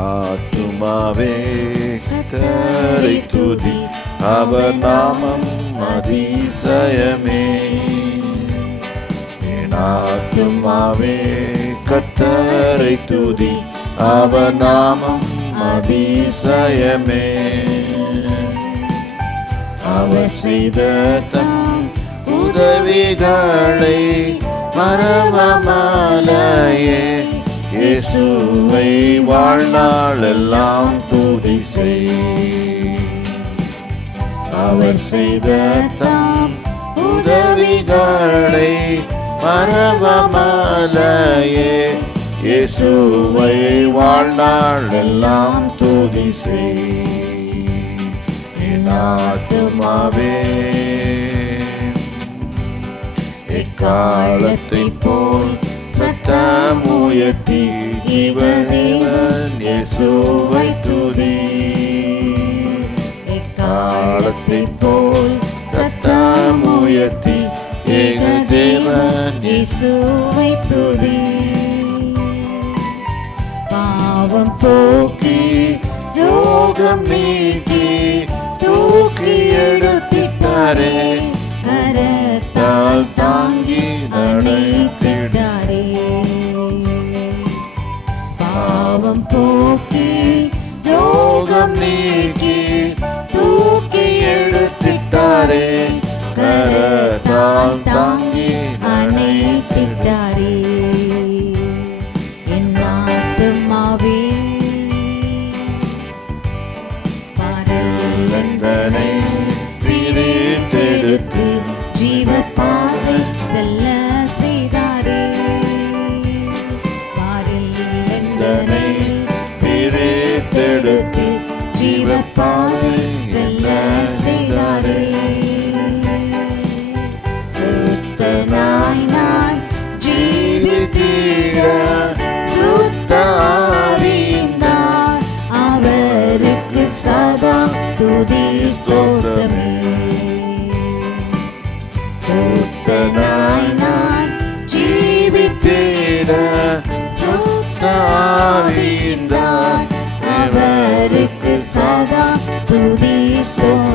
ஆத்துமாவே கர்த்தரை துதி, அவர் நாமம் அதிசயமே. என் ஆத்துமாவே கர்த்தரை துதி, அவர் நாமம் அதிசயமே. அவர் செய்த தம் உதவிகளை மறவாமலேயே, இயேசுவை வாழ்நாளெல்லாம் துதி செய். அவர் செய்த தம் உதவிகளை மறவாமலேயே, இயேசுவை வாழ்நாளெல்லாம் துதி செய். என் ஆத்துமாவே எக்காலத்தை போல் சத்தமுயர்த்தி, ஜீவதேவன் இயேசுவை துதி. எக்காலத்தை போல் சத்தமுயர்த்தி, ஏகதேவன் இயேசுவை துதி. பாவம் போக்கி ரோகம் நீக்கி தூக்கி எடுத்திட்டாரே, கரத்தால் தாங்கி நடத்திடாரே. பாவம் போக்கி ரோகம் நீக்கி தூக்கி எடுத்திட்டாரே, கரத்தால் தாங்கி அணைத்திட்டாரே. என் ஆத்துமாவே பரலந்தனை பிரித்தெடுத்து ஜீவபாதை செல்ல செய்தாரே. பரலந்தனை பிரித்தெடுத்து ஜீவபாதை செல்ல செய்தாரே. சுத்தனாய் நான் ஜீவித்திட சுத்தாரிந்தார், அவருக்கு சதா துதி ஸ்தோத்திரமே. சுத்தனாய் நான் ஜீவித்திட சுத்தாரிந்தார், அவருக்கு சதா துதி ஸ்தோத்திரமே.